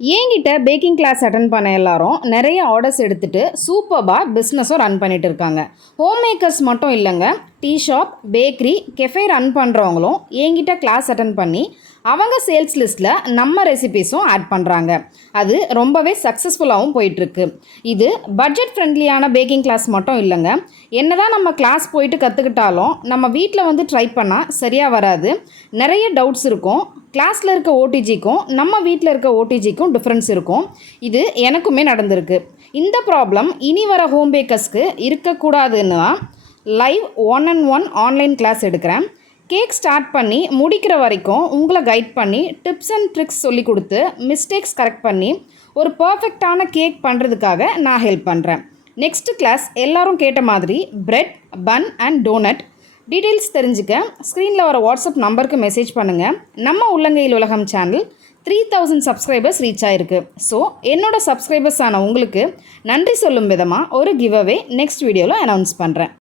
என்கிட்ட baking class attend பண்ண எல்லாரும் நிறைய ஆர்டர்ஸ் எடுத்துகிட்டு சூப்பராக பிஸ்னஸும் ரன் பண்ணிகிட்டு இருக்காங்க. ஹோம் மேக்கர்ஸ் மட்டும் இல்லைங்க, tea shop, bakery, cafe run பண்ணுறவங்களும் என்கிட்ட கிளாஸ் அட்டன் பண்ணி அவங்க சேல்ஸ் லிஸ்ட்டில் நம்ம ரெசிபீஸும் ஆட் பண்ணுறாங்க. அது ரொம்பவே சக்ஸஸ்ஃபுல்லாகவும் போயிட்டுருக்கு. இது பட்ஜெட் ஃப்ரெண்ட்லியான பேக்கிங் கிளாஸ் மட்டும் இல்லைங்க. என்னதான் நம்ம கிளாஸ் போயிட்டு கற்றுக்கிட்டாலும் நம்ம வீட்டில் வந்து ட்ரை பண்ணால் சரியாக வராது. நிறைய டவுட்ஸ் இருக்கும். கிளாஸில் இருக்க ஓடிஜிக்கும் நம்ம வீட்டில் இருக்க ஓடிஜிக்கும் டிஃப்ரென்ஸ் இருக்கும். இது எனக்குமே நடந்திருக்கு. இந்த ப்ராப்ளம் இனி வர ஹோம் பேக்கர்ஸ்க்கு இருக்கக்கூடாதுன்னு தான் லைவ் 1-on-1 ஆன்லைன் கிளாஸ் எடுக்கிறேன். கேக் ஸ்டார்ட் பண்ணி முடிக்கிற வரைக்கும் உங்களை கைட் பண்ணி டிப்ஸ் அண்ட் ட்ரிக்ஸ் சொல்லி கொடுத்து மிஸ்டேக்ஸ் கரெக்ட் பண்ணி ஒரு பர்ஃபெக்டான கேக் பண்ணுறதுக்காக நான் ஹெல்ப் பண்ணுறேன். நெக்ஸ்ட் கிளாஸ் எல்லாரும் கேட்ட மாதிரி bread, bun and donut. Details தெரிஞ்சுக்க ஸ்க்ரீனில் வர வாட்ஸ்அப் நம்பருக்கு மெசேஜ் பண்ணுங்கள். நம்ம உள்ளங்கையில் உலகம் சேனல் 3000 சப்ஸ்கிரைபர்ஸ் ரீச் ஆகிருக்கு. ஸோ என்னோட சப்ஸ்கிரைபர்ஸ் ஆன உங்களுக்கு நன்றி சொல்லும் விதமாக ஒரு கிவ் அவே நெக்ஸ்ட் வீடியோவில் அனௌன்ஸ் பண்ணுறேன்.